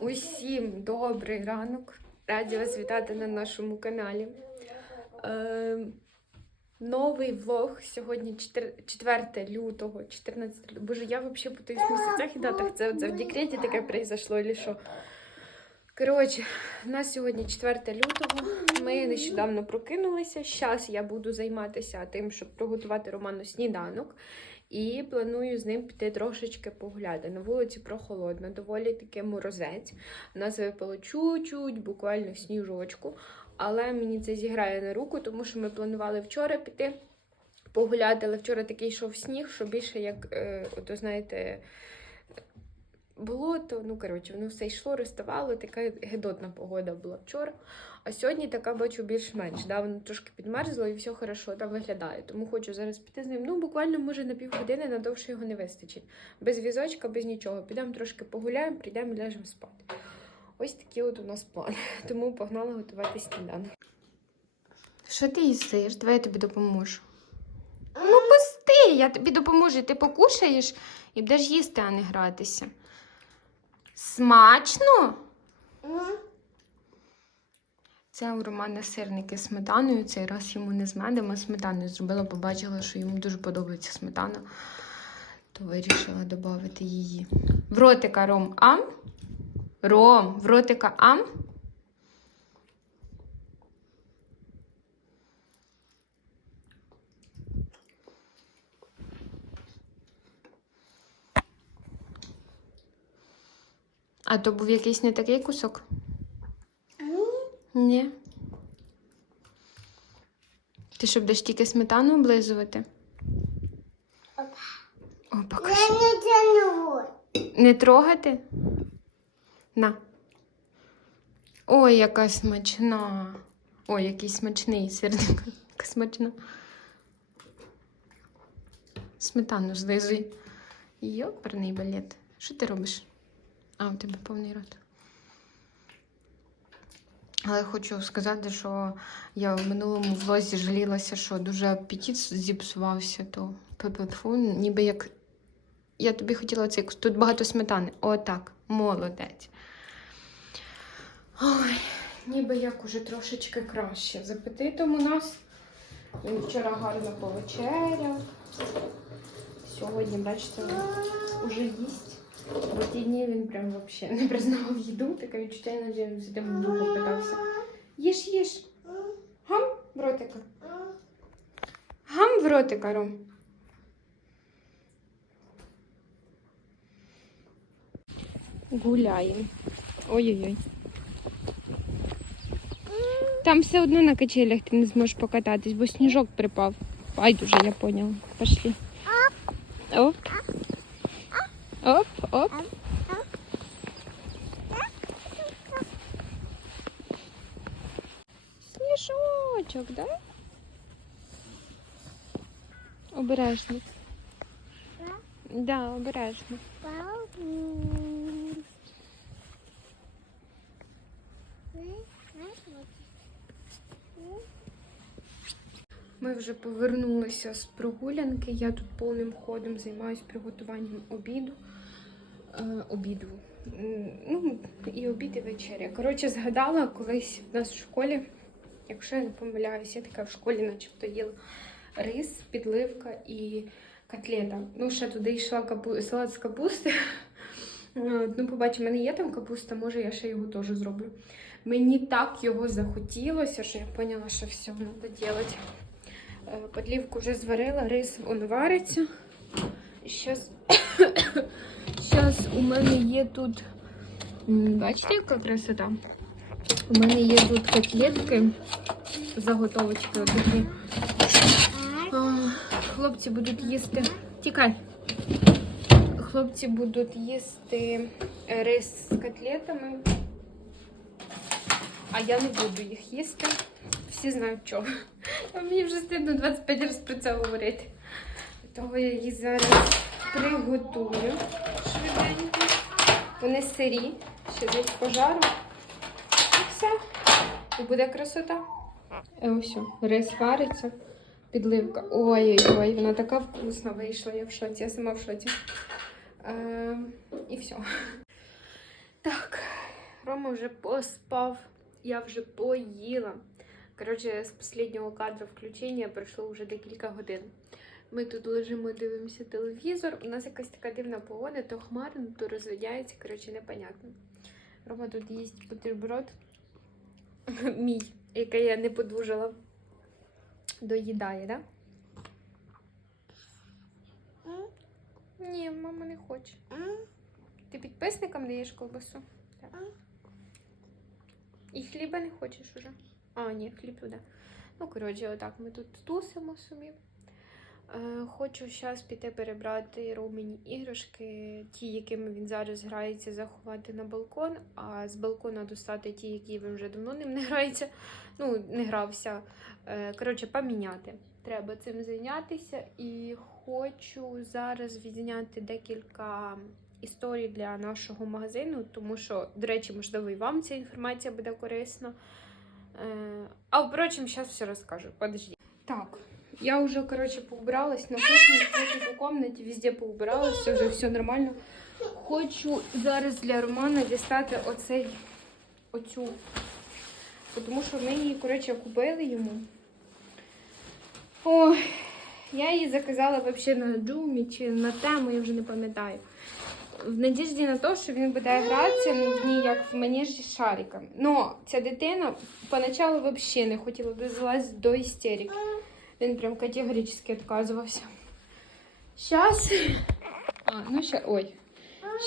Усім добрий ранок. Раді вас вітати на нашому каналі. Е, новий влог сьогодні 4, 4 лютого, 14 лютого. Боже, я взагалі путаюсь в місяцях і датах. Це, в декреті таке произошло, чи що. Коротше, у нас сьогодні 4 лютого. Ми нещодавно прокинулися. Зараз я буду займатися тим, щоб приготувати Роману сніданок. І планую з ним піти трошечки погуляти. На вулиці прохолодно, доволі таки морозець. У нас випало чуть-чуть, буквально сніжочку. Але мені це зіграє на руку, тому що ми планували вчора піти погуляти, але вчора такий йшов сніг, що більше як, е, от, знаєте, болото. Ну, коротше, воно все йшло, розставало, така гедотна погода була вчора. А сьогодні така бачу більш-менш. Да? Воно трошки підмерзло і все хорошо там виглядає. Тому хочу зараз піти з ним. Ну, буквально, може, на півгодини надовше його не вистачить. Без візочка, без нічого. Підемо трошки погуляємо, прийдемо і ляжемо спати. Ось такі от у нас плани. Тому погнала готувати сніданок. Що ти їсиш? Давай я тобі допоможу. Ну, пусти, я тобі допоможу. Ти покушаєш і будеш їсти, а не гратися. Смачно? Це у Романа сирники з сметаною. Цей раз йому не з медом, а сметаною зробила, побачила, що йому дуже подобається сметана, то вирішила додати її. В ротика Ром ам? Ром, в ротика ам? А то був якийсь не такий кусок? Ні. Ти що будеш тільки сметану облизувати? Опа, кажи. Я не тяну. Не трогати? На. Ой, яка смачна. Ой, який смачний сирник. Яка смачна. Сметану злизуй. Йоперний балет. Що ти робиш? А, у тебе повний рот. Але хочу сказати, що я в минулому влозі жалілася, що дуже апетит зіпсувався, то пепетфу, ніби як. Я тобі хотіла цей тут багато сметани. Отак, молодець. Ой, ніби як уже трошечки краще. З апетитом у нас. Він вчора гарно повечеряв. Сьогодні, бачите, уже їсть. Бо ті дні він прям взагалі не признавав їду, таке відчуття, іноді він сидів в питався. Їж, їж. Гам в ротика. Гам в ротика, Ром. Гуляємо. Ой-ой-ой. Там все одно на качелях ти не зможеш покататись, бо сніжок припав. Байдуже, я поняла. Пошли. Оп. Оп, оп. Сніжочок, да? Обережно. Да, обережно. Ми вже повернулися з прогулянки. Я тут повним ходом займаюся приготуванням обіду. Е, обіду. Ну, і обід, і вечеря. Коротше, згадала колись в нас в школі, якщо я не помиляюся, я така в школі начебто їла рис, підливка і котлета. Ну, ще туди йшла капу... салат з капусти. Е, Ну, побачимо, в мене є там капуста, може я ще його теж зроблю. Мені так його захотілося, що я поняла, що все треба робити. Е, Подлівку вже зварила, рис он вариться. Щас... Щас у мене є тут. Бачите, яка красота? У мене є тут котлетки, заготовочки такі. Хлопці будуть їсти. Тікай. Хлопці будуть їсти е, рис з котлетами. А я не буду їх їсти. Всі знають чого. А Мені вже стидно 25 разів про це говорити. Того я їх зараз приготую. Швиденько. Вони сирі, ще десь пожару. І все. І буде красота. І ось, рис вариться, підливка. Ой-ой-ой, вона така вкусна вийшла, я в шоці, я сама в шоці. Е, і все. Так, Рома вже поспав, я вже поїла. Коротше, з останнього кадру включення пройшло вже декілька годин. Ми тут лежимо, дивимося телевізор. У нас якась така дивна погода, то хмарно, то розвидяється, коротше, непонятно. Рома тут їсть бутерброд мій, який я не подужала. Доїдає, так? Да? Ні, мама не хоче. Ти підписникам даєш колбасу? Так. І хліба не хочеш уже? А, ні, хліб туди. Ну, коротше, отак ми тут тусимо собі. Е, хочу зараз піти перебрати Ромені іграшки, ті, якими він зараз грається, заховати на балкон, а з балкона достати ті, які він вже давно ним не грається. Ну, не грався. Е, коротше, поміняти. Треба цим зайнятися. І хочу зараз відзняти декілька історій для нашого магазину, тому що, до речі, можливо, і вам ця інформація буде корисна. Е, а впрочем, зараз все розкажу. Подожди. Так, я вже, коротше, поубиралась на кухні, тут у комнаті, везде поубиралася, вже все нормально. Хочу зараз для Романа дістати оцей, оцю, тому що ми її, коротше, купили йому. Ой, я її заказала взагалі на Джумі чи на тему, я вже не пам'ятаю. В надіжді на те, що він буде гратися в ній, як в манежі з шариком. Но ця дитина поначалу взагалі не хотіла дозилась до істерики. Він прям категорично відказувався. Зараз. А, ну ще. Ой.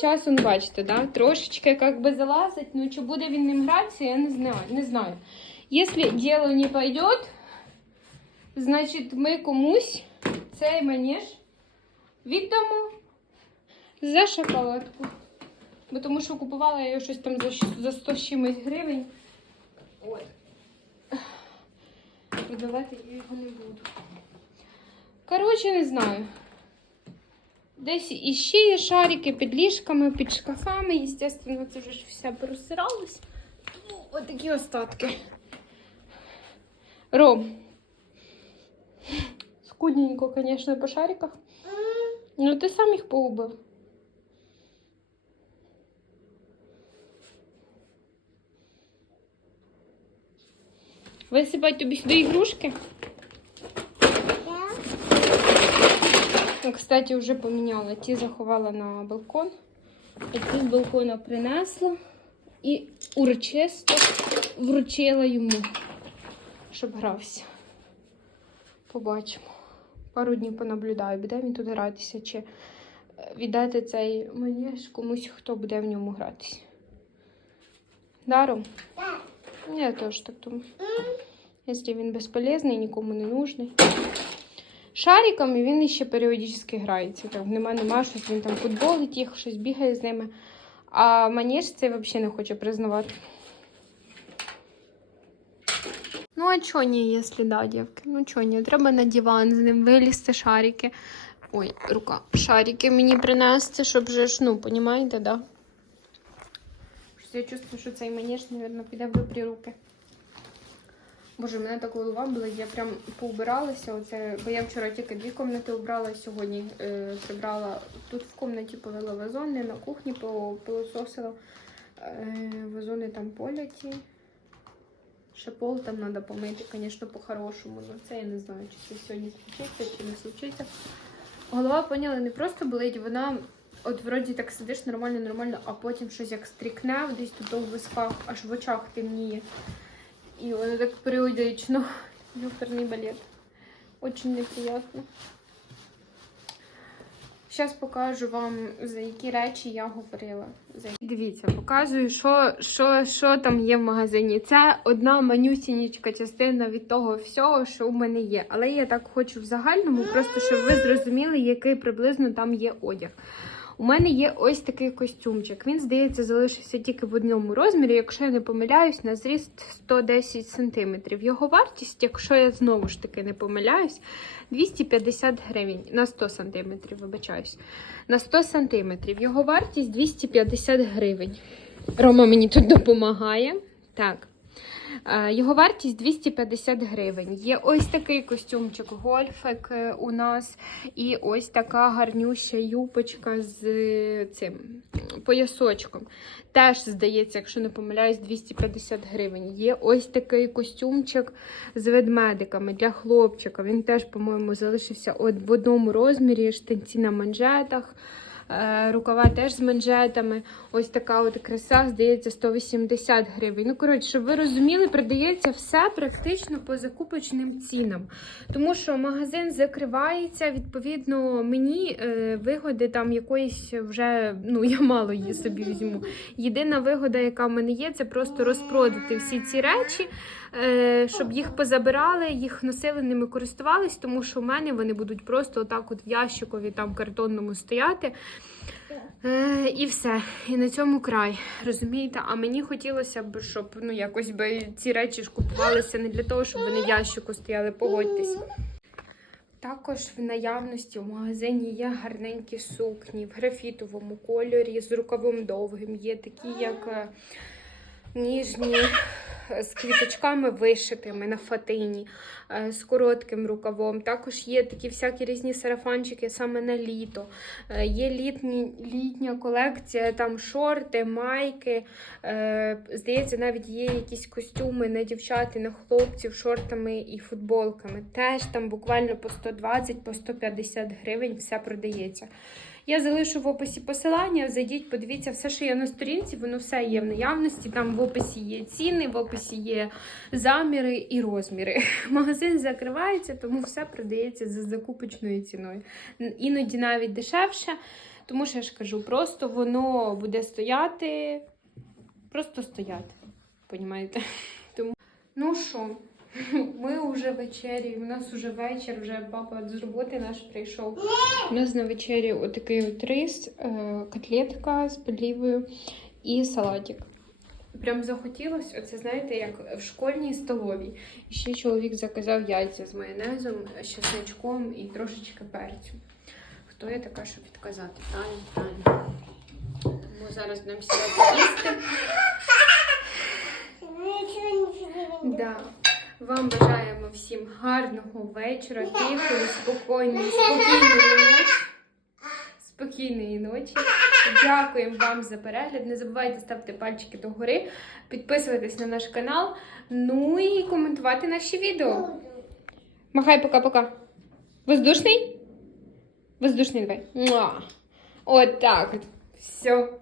Зараз он, бачите, да, трошечки як би залазить. Ну, чи буде він ним гратися, я не знаю. Не знаю. Якщо діло не пойдет, значить ми комусь цей манеж віддамо за шоколадку. Бо тому що купувала я його щось там за, щ- за 100 чимось гривень. Ой. Продавати я його не буду. Коротше, не знаю. Десь іще є шарики під ліжками, під шкафами. Естественно, це вже все просиралось. Ну, отакі остатки. Ром. Скудненько, звісно, по шариках. Ну, ти сам їх поубив. Висипати тобі сюди ігрушки? Ну, кстати, вже поміняла. Ті заховала на балкон. І ті балкона принесла і урочисто вручила йому, щоб грався. Побачимо. Пару днів понаблюдаю, буде він тут гратися, чи е, віддати цей манеж комусь, хто буде в ньому гратися. Даром? Так. Я теж так думаю. Якщо він безполезний, нікому не нужний. Шариками він ще періодично грається. Там нема, нема, щось він там футболить їх, щось бігає з ними. А манеж цей взагалі не хоче признавати. Ну, а чого ні, якщо да, дівки? Ну чого ні? Треба на диван з ним вилізти шарики. Ой, рука. Шарики мені принести, щоб же ж, ну, понімаєте, да? Я чувствую, що цей манеж, мабуть, піде в добрі руки. Боже, мене така голова була, я прям поубиралася. Оце, бо я вчора тільки дві кімнати убрала, сьогодні е, прибрала тут в кімнаті полила вазони, на кухні пилососила. Е, вазони там поляті. Ще пол там треба помити, звісно, по-хорошому. Ну це я не знаю, чи це сьогодні случиться, чи не случиться. Голова, поняла, не просто болить, вона от вроді так сидиш нормально, нормально, а потім щось як стрікне, десь тут у висках, аж в очах темніє. І воно так періодично. Оперний балет. Очень неприятно. Зараз покажу вам, за які речі я говорила. Дивіться, показую, що, що, що там є в магазині. Це одна манюсінічка частина від того всього, що у мене є. Але я так хочу в загальному, просто щоб ви зрозуміли, який приблизно там є одяг. У мене є ось такий костюмчик. Він, здається, залишився тільки в одному розмірі, якщо я не помиляюсь, на зріст 110 см. Його вартість, якщо я знову ж таки не помиляюсь, 250 гривень на 100 см, вибачаюсь. На 100 см. Його вартість 250 гривень. Рома мені тут допомагає. Так. Е, Його вартість 250 гривень. Є ось такий костюмчик гольфик е, у нас, і ось така гарнюща юпочка з е, цим поясочком. Теж, здається, якщо не помиляюсь, 250 гривень. Є ось такий костюмчик з ведмедиками для хлопчика. Він теж, по-моєму, залишився в одному розмірі, штанці на манжетах. Е, Рукава теж з манжетами. Ось така от краса, здається, 180 гривень. Ну, коротше, щоб ви розуміли, продається все практично по закупочним цінам. Тому що магазин закривається, відповідно, мені е, вигоди там якоїсь вже, ну, я мало її собі візьму. Єдина вигода, яка в мене є, це просто розпродати всі ці речі, щоб їх позабирали, їх носили, ними користувались, тому що в мене вони будуть просто отак от в ящикові там картонному стояти. Е, і все. І на цьому край. Розумієте? А мені хотілося б, щоб ну якось би ці речі ж купувалися не для того, щоб вони в ящику стояли, погодьтесь. Також в наявності в магазині є гарненькі сукні в графітовому кольорі з рукавом довгим. Є такі, як е, ніжні, е, з квіточками вишитими на фатині, е, з коротким рукавом. Також є такі всякі різні сарафанчики саме на літо. Е, Є літні, літня колекція, там шорти, майки. Е, Здається, навіть є якісь костюми на дівчат і на хлопців шортами і футболками. Теж там буквально по 120, по 150 гривень все продається. Я залишу в описі посилання, зайдіть, подивіться, все, що є на сторінці, воно все є в наявності. Там в описі є ціни, в описі є заміри і розміри. Магазин закривається, тому все продається за закупочною ціною. Іноді навіть дешевше, тому що я ж кажу, просто воно буде стояти, просто стояти. Понімаєте? Тому, ну що, ми вже вечері, у нас вже вечір, вже папа з роботи наш прийшов. У нас на вечері отакий от рис, е, котлетка з підлівою і салатик. Прям захотілося, оце знаєте, як в школьній столовій. І ще чоловік заказав яйця з майонезом, з чесничком і трошечки перцю. Хто я така, щоб відказати? Правильно, правильно. Тому зараз будемо сідати їсти. Да. Вам бажаємо всім гарного вечора, тихої, спокійної, спокійної ночі. Спокійної ночі. Дякуємо вам за перегляд. Не забувайте ставити пальчики догори, підписуватись на наш канал, ну і коментувати наші відео. Махай пока-пока. Воздушний? Воздушний давай. Муа. От так. Все.